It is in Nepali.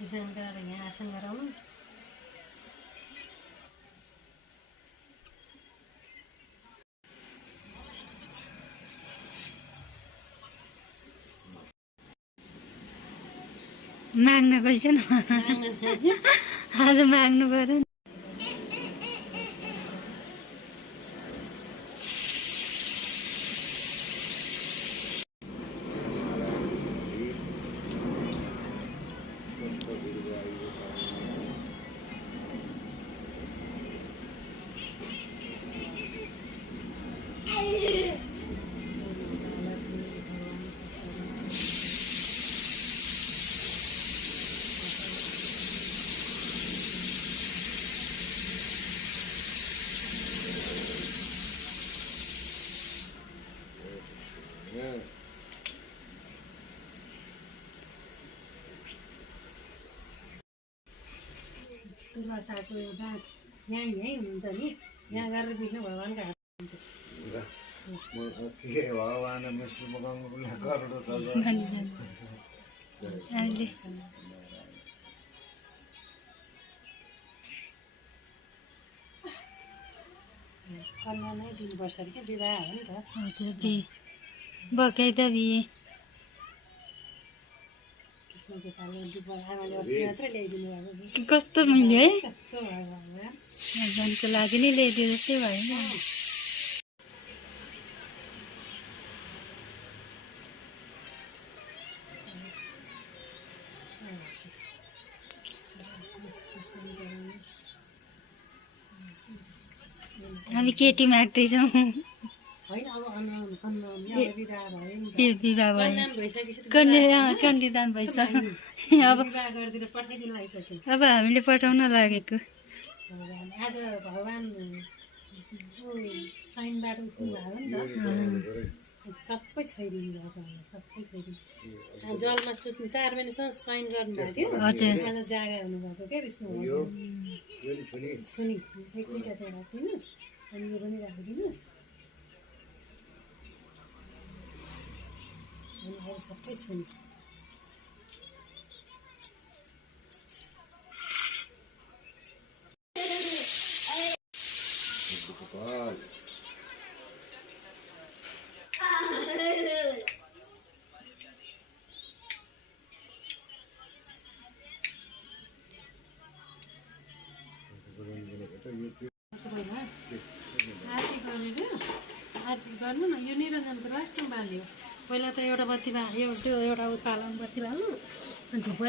जानकार यहाँ आसन गराउनु माग्न गइसन आज माग्नु पर्यो तुलसाको एउटा यहीँ हुनुहुन्छ नि यहाँ गरेर बित्नु भगवान्को हात हुन्छ अहिले कन्या नै दिनुपर्छ अरे क्या विवाह हो नि त हजुर बिहे बकाइदा बिहे कृष्ण गोपालले आमाले अस्ति मात्रै ल्याइदिनु भएको कस्तो मिल्यो है कस्तो भयो भगवान् भगवान्को लागि नै ल्याइदियो जस्तै भयो नि हामी केटी माग्दैछौँ होइन अब विवाह भयो नि विवाह भयो कल्याण भइसकेपछि कन्यादान भइसक्यो अब विवाह गरिदिएर पठाइदिनु लागिसक्यो अब हामीले पठाउन लागेको आज भगवान् साइनबाट उठ्नु भएको नि त सबै छोइदिनु भएको सबै छोइदिनु जलमा सुत्नु 4 महिनासम्म साइन गर्नुभएको थियो हजुर आज जागा हुनुभएको क्या विष्णु छोनी एक दुईवटा त्यहाँ राखिदिनुहोस् अनि यो पनि राखिदिनुहोस् अनि अरू सबै छोनी आरती गर्नु न यो निरञ्जनको लास्टमा बाल्यो पहिला त एउटा बत्ती एउटा उकालोमा बत्ती बाल्नु अनि धुप